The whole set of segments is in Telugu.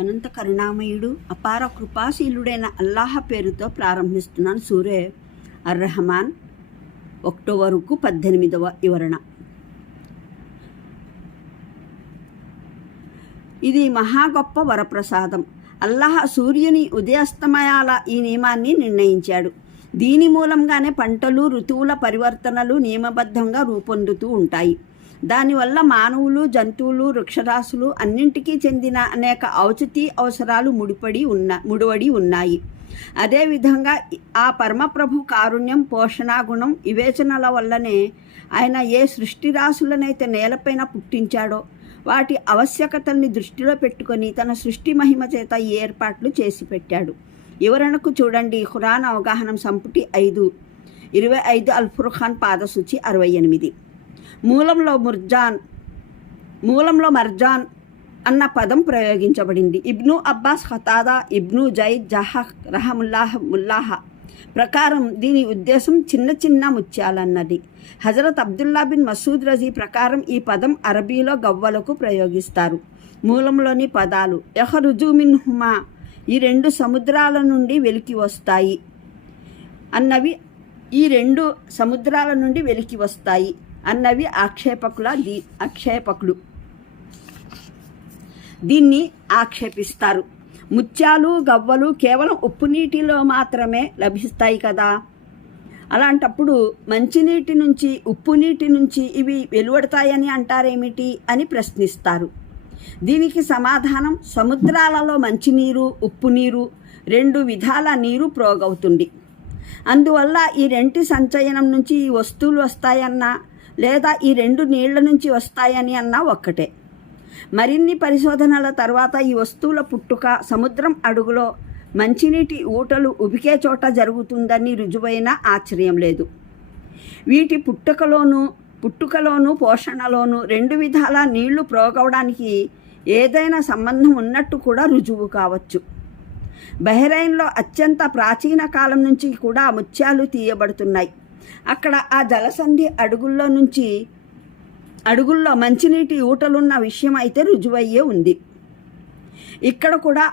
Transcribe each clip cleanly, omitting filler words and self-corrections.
అనంత కరుణామయుడు అపార కృపాశీలుడైన అల్లాహ్ పేరుతో ప్రారంభిస్తున్నాను. సూరే అర్-రెహమాన్ 1వ వరకు 18వ వివరణ. ఇది మహా గొప్ప వరప్రసాదం. అల్లాహ్ సూర్యుని ఉదయాస్తమయాల ఈ నియమాన్ని నిర్ణయించాడు. దీని మూలంగానే పంటలు, ఋతువుల పరివర్తనలు నియమబద్ధంగా రూపొందుతూ ఉంటాయి. దానివల్ల మానవులు, జంతువులు, వృక్షరాశులు అన్నింటికీ చెందిన అనేక ఔషధి అవసరాలు ముడివడి ఉన్నాయి. అదేవిధంగా ఆ పరమప్రభు కారుణ్యం, పోషణాగుణం, వివేచనల వల్లనే ఆయన ఏ సృష్టి రాశులనైతే నేలపైన పుట్టించాడో వాటి ఆవశ్యకతల్ని దృష్టిలో పెట్టుకొని తన సృష్టి మహిమ చేత ఈ ఏర్పాట్లు చేసి పెట్టాడు. వివరణకు చూడండి ఖురాన్ అవగాహన సంపుటి 5:25 అల్-ఫుర్ఖాన్ పాదసూచి 68. మూలంలో మర్జాన్ అన్న పదం ప్రయోగించబడింది. ఇబ్ను అబ్బాస్, ఖతాదా, ఇబ్ను జైద్, జహక్ రహముల్లాహ్ ప్రకారం దీని ఉద్దేశం చిన్న చిన్న ముత్యాలన్నది. హజరత్ అబ్దుల్లా బిన్ మసూద్ రజీ ప్రకారం ఈ పదం అరబీలో గవ్వలకు ప్రయోగిస్తారు. మూలంలోని పదాలు యఖరుజు మిన్హుమా, ఈ రెండు సముద్రాల నుండి వెలికి వస్తాయి అన్నవి. ఈ రెండు సముద్రాల నుండి వెలికి వస్తాయి అన్నవి ఆక్షేపకులు దీన్ని ఆక్షేపిస్తారు. ముత్యాలు, గవ్వలు కేవలం ఉప్పు నీటిలో మాత్రమే లభిస్తాయి కదా, అలాంటప్పుడు మంచినీటి నుంచి, ఉప్పు నీటి నుంచి ఇవి వెలువడతాయని అంటారేమిటి అని ప్రశ్నిస్తారు. దీనికి సమాధానం, సముద్రాలలో మంచినీరు, ఉప్పు నీరు రెండు విధాల నీరు ప్రోగవుతుంది. అందువల్ల ఈ రెంటి సంచయనం నుంచి ఈ వస్తువులు వస్తాయన్నా లేదా ఈ రెండు నీళ్ల నుంచి వస్తాయని అన్నా ఒక్కటే. మరిన్ని పరిశోధనల తర్వాత ఈ వస్తువుల పుట్టుక సముద్రం అడుగులో మంచినీటి ఊటలు ఉబికే చోట జరుగుతుందని రుజువైన ఆశ్చర్యం లేదు. వీటి పుట్టుకలోను పోషణలోను రెండు విధాల నీళ్లు ప్రోగవడానికి ఏదైనా సంబంధం ఉన్నట్టు కూడా రుజువు కావచ్చు. బహ్రెయిన్లో అత్యంత ప్రాచీన కాలం నుంచి కూడా ముత్యాలు తీయబడుతున్నాయి. అక్కడ ఆ జలసంధి అడుగుల్లో మంచినీటి ఊటలున్న విషయం అయితే రుజువయ్యే ఉంది. ఇక్కడ కూడా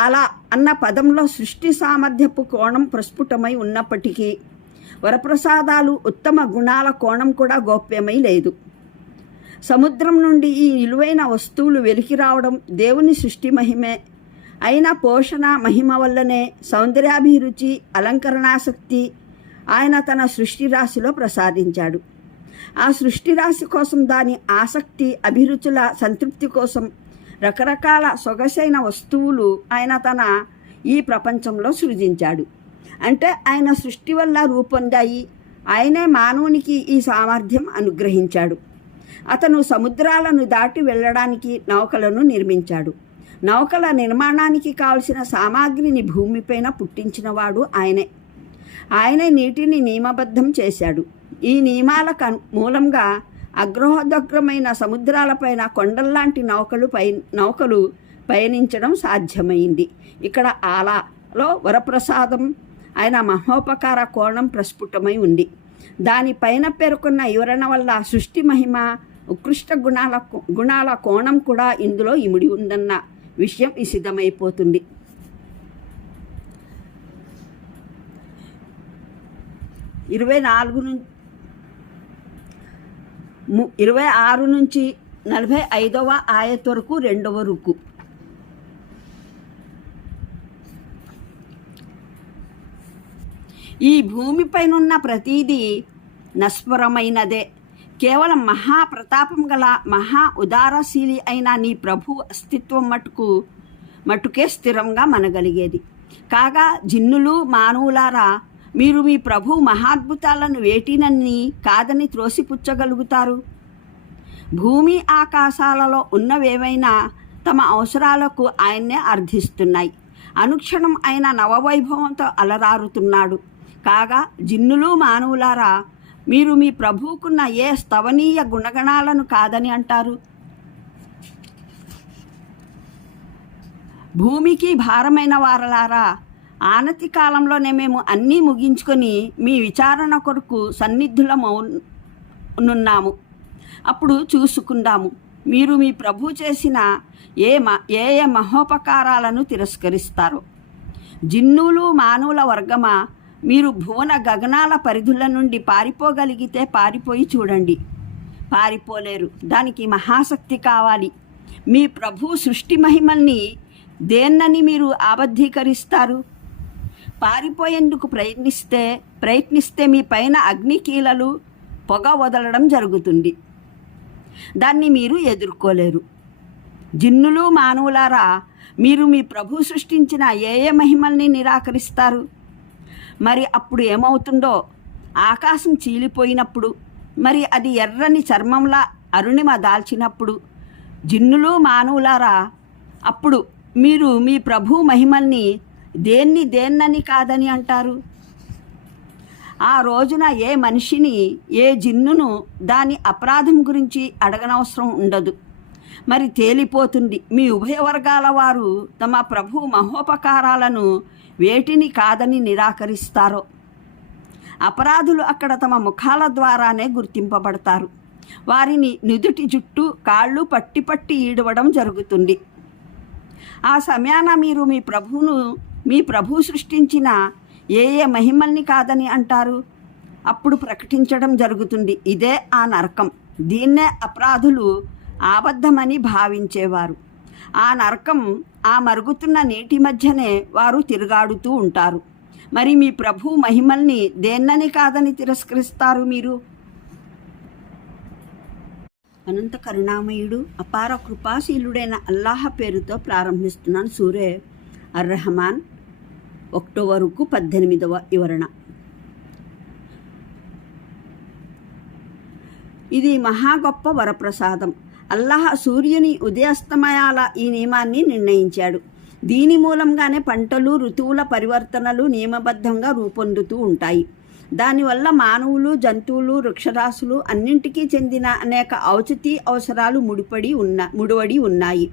ఆలా అన్న పదంలో సృష్టి సామర్థ్యపు కోణం ప్రస్ఫుటమై ఉన్నప్పటికీ వరప్రసాదాలు, ఉత్తమ గుణాల కోణం కూడా గోప్యమై లేదు. సముద్రం నుండి ఈ విలువైన వస్తువులు వెలికి రావడం దేవుని సృష్టి మహిమే అయినా పోషణ మహిమ వల్లనే సౌందర్యాభిరుచి, అలంకరణాసక్తి ఆయన తన సృష్టి రాశిలో ప్రసాదించాడు. ఆ సృష్టి రాశి కోసం, దాని ఆసక్తి, అభిరుచుల సంతృప్తి కోసం రకరకాల సొగసైన వస్తువులు ఆయన తన ఈ ప్రపంచంలో సృజించాడు. అంటే ఆయన సృష్టి వల్ల రూపొందాయి. ఆయనే మానవునికి ఈ సామర్థ్యం అనుగ్రహించాడు. అతను సముద్రాలను దాటి వెళ్ళడానికి నౌకలను నిర్మించాడు. నౌకల నిర్మాణానికి కావలసిన సామాగ్రిని భూమిపైన పుట్టించినవాడు ఆయనే నీటిని నియమబద్ధం చేశాడు. ఈ నియమాల మూలంగా అగ్రహోదగ్రమైన సముద్రాలపైన కొండల్లాంటి నౌకలు పయనించడం సాధ్యమైంది. ఇక్కడ ఆలాలో వరప్రసాదం ఆయన మహోపకార కోణం ప్రస్ఫుటమై ఉంది. దానిపైన పేర్కొన్న వివరణ వల్ల సృష్టి మహిమ, ఉత్కృష్ట గుణాల కోణం కూడా ఇందులో ఇమిడి ఉందన్న విషయం విసిద్ధమైపోతుంది. 26 నుంచి 45వ ఆయత్ వరకు 2వ రుకు. ఈ భూమిపైనున్న ప్రతీదీ నశ్వరమైనదే. కేవలం మహాప్రతాపం గల మహా ఉదారశీలి అయిన నీ ప్రభు అస్తిత్వం మటుకే స్థిరంగా మనగలిగేది. కాగా జిన్నులు, మానవులారా, మీరు మీ ప్రభు మహాద్భుతాలను వేటినన్ని కాదని త్రోసిపుచ్చగలుగుతారు? భూమి ఆకాశాలలో ఉన్నవేవైనా తమ అవసరాలకు ఆయన్నే అర్థిస్తున్నాయి. అనుక్షణం ఆయన నవవైభవంతో అలరారుతున్నాడు. కాగా జిన్నులు, మానవులారా, మీరు మీ ప్రభువుకున్న ఏ స్తవనీయ గుణగణాలను కాదని అంటారు? భూమికి భారమైన వారలారా, ఆనతి కాలంలోనే మేము అన్నీ ముగించుకొని మీ విచారణ కొరకు సన్నిధులమవునున్నాము. అప్పుడు చూసుకుందాము. మీరు మీ ప్రభు చేసిన ఏ మహోపకారాలను తిరస్కరిస్తారో. జిన్నులు మానవుల వర్గమా, మీరు భువన గగనాల పరిధుల నుండి పారిపోగలిగితే పారిపోయి చూడండి. పారిపోలేరు. దానికి మహాశక్తి కావాలి. మీ ప్రభు సృష్టి మహిమల్ని దేన్నని మీరు ఆబద్ధీకరిస్తారు? పారిపోయేందుకు ప్రయత్నిస్తే మీ పైన అగ్నికీలలు పొగ వదలడం జరుగుతుంది. దాన్ని మీరు ఎదుర్కోలేరు. జిన్నులు మానవులారా, మీరు మీ ప్రభు సృష్టించిన ఏ మహిమల్ని నిరాకరిస్తారు? మరి అప్పుడు ఏమవుతుందో? ఆకాశం చీలిపోయినప్పుడు, మరి అది ఎర్రని చర్మంలా అరుణిమ దాల్చినప్పుడు, జిన్నులు మానవులారా, అప్పుడు మీరు మీ ప్రభు మహిమల్ని దేన్నని కాదని అంటారు? ఆ రోజున ఏ మనిషిని, ఏ జిన్నును దాని అపరాధం గురించి అడగనవసరం ఉండదు. మరి తేలిపోతుంది, మీ ఉభయ వర్గాల వారు తమ ప్రభు మహోపకారాలను వేటిని కాదని నిరాకరిస్తారో. అపరాధులు అక్కడ తమ ముఖాల ద్వారానే గుర్తింపబడతారు. వారిని నుదుటి జుట్టు, కాళ్ళు పట్టి ఈడవడం జరుగుతుంది. ఆ సమయాన మీరు మీ ప్రభు సృష్టించిన ఏ మహిమల్ని కాదని అంటారు? అప్పుడు ప్రకటించడం జరుగుతుంది, ఇదే ఆ నరకం. దీన్నే అపరాధులు ఆబద్ధమని భావించేవారు. ఆ నరకం, ఆ మరుగుతున్న నీటి మధ్యనే వారు తిరుగాడుతూ ఉంటారు. మరి మీ ప్రభు మహిమల్ని దేన్నని కాదని తిరస్కరిస్తారు మీరు? అనంత కరుణామయుడు, అపార కృపాశీలుడైన అల్లాహ్ పేరుతో ప్రారంభిస్తున్నాను. సూరే అర్-రెహమాన్, అక్టోబరుకు 18వ వివరణ. ఇది మహా గొప్ప వరప్రసాదం. అల్లాహ్ సూర్యుని ఉదయాస్తమయాల ఈ నియమాన్ని నిర్ణయించాడు. దీని మూలంగానే పంటలు, ఋతువుల పరివర్తనలు నియమబద్ధంగా రూపొందుతూ ఉంటాయి. దానివల్ల మానవులు, జంతువులు, వృక్షరాశులు అన్నింటికీ చెందిన అనేక ఔచితీ అవసరాలు ముడివడి ఉన్నాయి.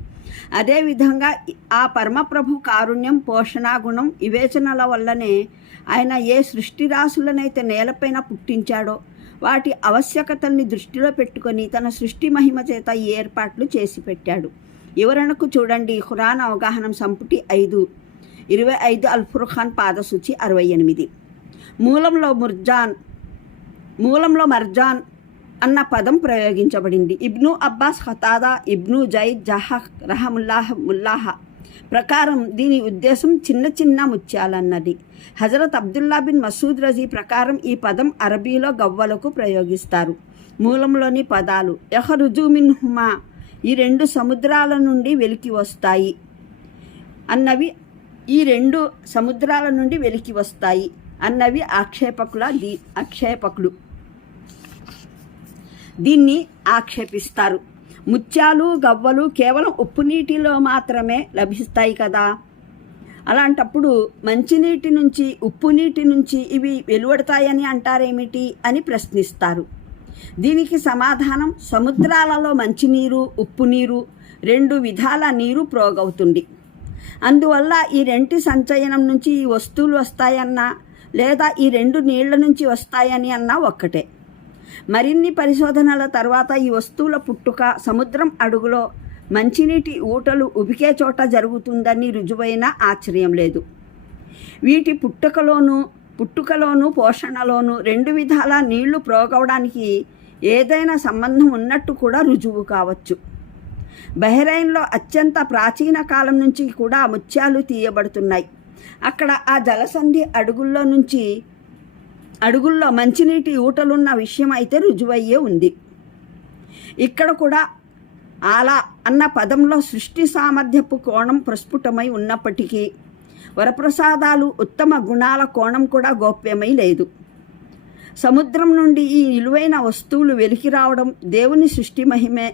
అదేవిధంగా ఆ పరమప్రభు కారుణ్యం, పోషణాగుణం, వివేచనల వల్లనే ఆయన ఏ సృష్టి రాశులనైతే నేలపైన పుట్టించాడో వాటి ఆవశ్యకతల్ని దృష్టిలో పెట్టుకొని తన సృష్టి మహిమ చేత ఈ ఏర్పాట్లు చేసి పెట్టాడు. వివరణకు చూడండి ఖురాన్ అవగాహనం సంపుటి 5:25 అల్-ఫుర్ఖాన్ పాదసూచి 68. మూలంలో మర్జాన్ అన్న పదం ప్రయోగించబడింది. ఇబ్ను అబ్బాస్, ఖతాదా, ఇబ్ను జైద్, జహక్ రహముల్లాహ్ ప్రకారం దీని ఉద్దేశం చిన్న ముత్యాలన్నది. హజరత్ అబ్దుల్లా బిన్ మసూద్ రజీ ప్రకారం ఈ పదం అరబీలో గవ్వలకు ప్రయోగిస్తారు. మూలంలోని పదాలు యఖరుజు మిన్హుమా, ఈ రెండు సముద్రాల నుండి వెలికి వస్తాయి అన్నవి, అన్నవి ఆక్షేపకులు దీన్ని ఆక్షేపిస్తారు. ముత్యాలు, గవ్వలు కేవలం ఉప్పు నీటిలో మాత్రమే లభిస్తాయి కదా, అలాంటప్పుడు మంచినీటి నుంచి, ఉప్పు నీటి నుంచి ఇవి వెలువడతాయని అంటారేమిటి అని ప్రశ్నిస్తారు. దీనికి సమాధానం, సముద్రాలలో మంచినీరు, ఉప్పు నీరు 2 విధాల నీరు ప్రోగవుతుంది. అందువల్ల ఈ రెంటి సంచయనం నుంచి ఈ వస్తువులు వస్తాయన్నా లేదా ఈ 2 నీళ్ల నుంచి వస్తాయని అన్నా ఒక్కటే. మరిన్ని పరిశోధనల తర్వాత ఈ వస్తువుల పుట్టుక సముద్రం అడుగులో మంచినీటి ఊటలు ఉబికే చోట జరుగుతుందని రుజువైన ఆశ్చర్యం లేదు. వీటి పుట్టుకలోను పోషణలోను 2 విధాల నీళ్లు ప్రోగవడానికి ఏదైనా సంబంధం ఉన్నట్టు కూడా రుజువు కావచ్చు. బహ్రెయిన్లో అత్యంత ప్రాచీన కాలం నుంచి కూడా ముత్యాలు తీయబడుతున్నాయి. అక్కడ ఆ జలసంధి అడుగుల్లో మంచినీటి ఊటలున్న విషయం అయితే రుజువయ్యే ఉంది. ఇక్కడ కూడా ఆలా అన్న పదంలో సృష్టి సామర్థ్యపు కోణం ప్రస్ఫుటమై ఉన్నప్పటికీ వరప్రసాదాలు, ఉత్తమ గుణాల కోణం కూడా గోప్యమై లేదు. సముద్రం నుండి ఈ విలువైన వస్తువులు వెలికి రావడం దేవుని సృష్టి మహిమే.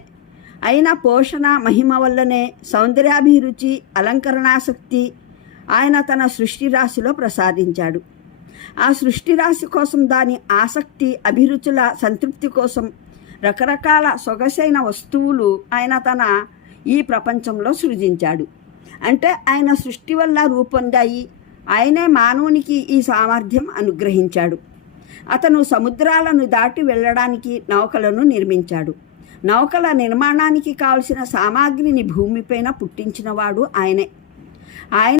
అయినా పోషణ మహిమ వల్లనే సౌందర్యాభిరుచి, అలంకరణాసక్తి ఆయన తన సృష్టి రాశిలో ప్రసాదించాడు. ఆ సృష్టి రాశి కోసం, దాని ఆసక్తి, అభిరుచుల సంతృప్తి కోసం రకరకాల సొగసైన వస్తువులు ఆయన తన ఈ ప్రపంచంలో సృజించాడు. అంటే ఆయన సృష్టి వల్ల రూపొందాయి. ఆయనే మానవునికి ఈ సామర్థ్యం అనుగ్రహించాడు. అతను సముద్రాలను దాటి వెళ్ళడానికి నౌకలను నిర్మించాడు. నౌకల నిర్మాణానికి కావలసిన సామాగ్రిని భూమిపైన పుట్టించినవాడు ఆయనే. ఆయన